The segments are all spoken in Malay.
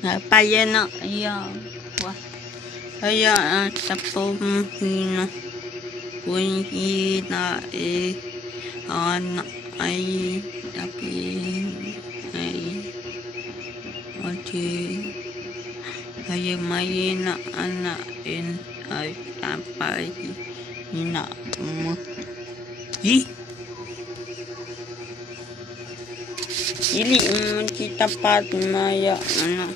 Napayana ayawa. Kaya sa pumhina. Wihina anak ay tapi ay oti ay mayina anak ay tapay ina mo. Ili mo kita pat maya anak.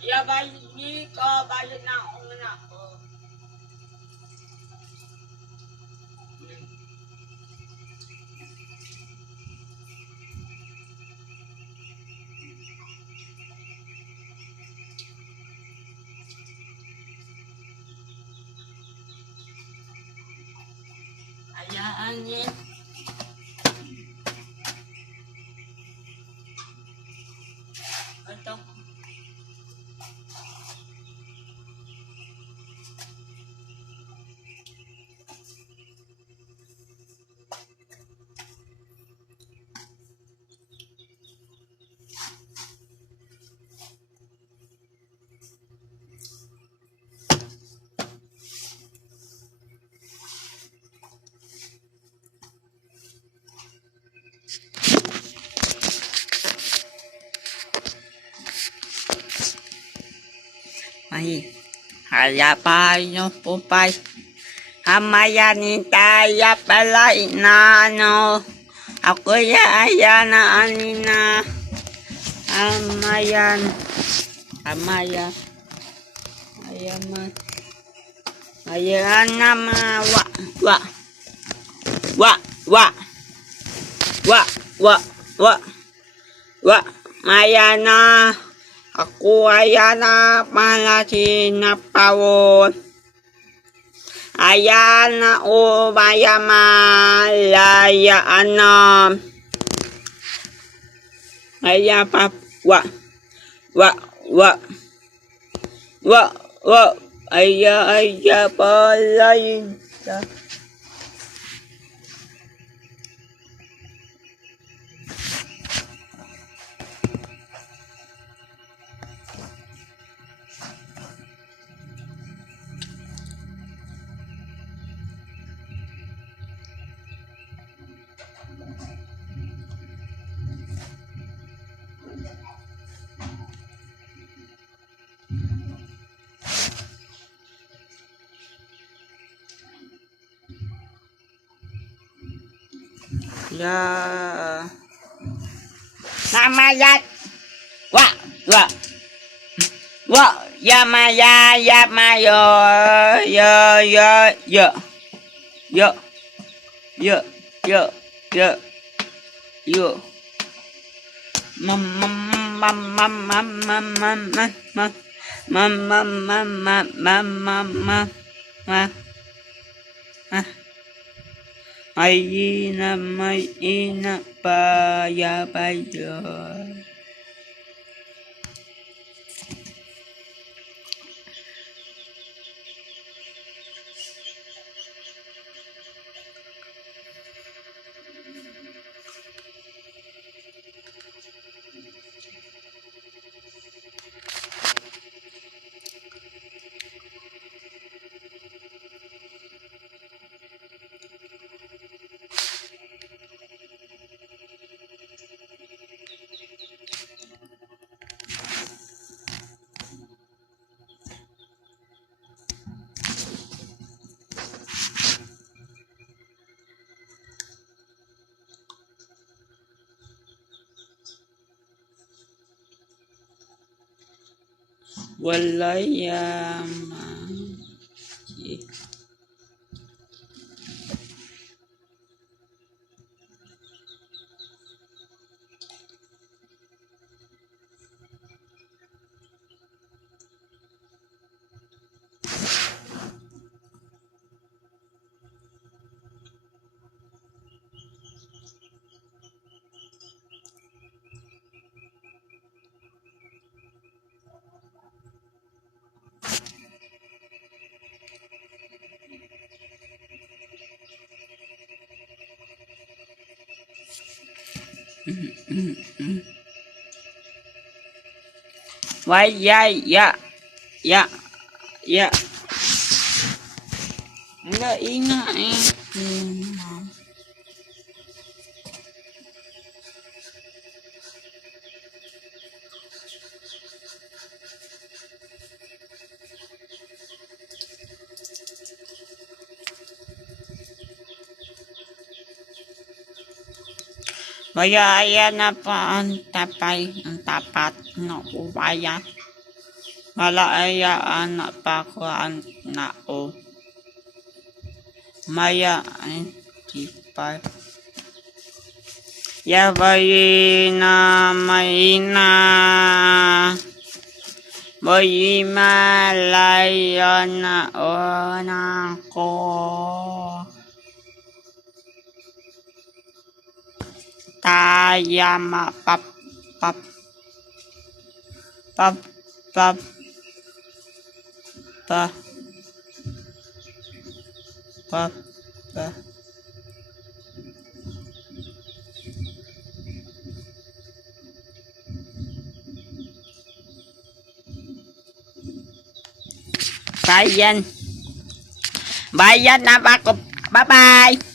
Ya balik ko, balik na ako na ako. Ayaan niya. Ito. Ay, halapayo po pa. Hamayanin tayo pala inano. Ako ya ayana anina. Hamayan. Hamayan. Ayaman. Ayan nama wa. Wa. Wa. Wa. Wa. Wa. Wa. Wa. Mayana. Aku ayana pala sinapawon. Ayana o bayama anam. Ayapa wa. Wa. Wa. Wa. Wa. Aya pala yun. Ya. Namayat. Wa. Wa. Wa. Ya maya. Ya mayo. Ya. Ya. Ya. Ya. Ya. Ya. Ya. Ya. Mam. Mam. Mam. Mam. Mam. Mam. Mam. Mam. Mam. Mam. Mam. Mam. Mam. Mam. Mam. Mam. Ay na may ina pa ya bayo. Wala yaman. Why ya enggak ingat Bayaya na pa ang tapay, ang tapat na upaya. Malaayaan na pa ko ang nao. Maya ay tipay. Yabay na may na. Boy malaya na ona ko. Tayama pap pap pap pap pa pap pa bayan na ba ko. Bye bye.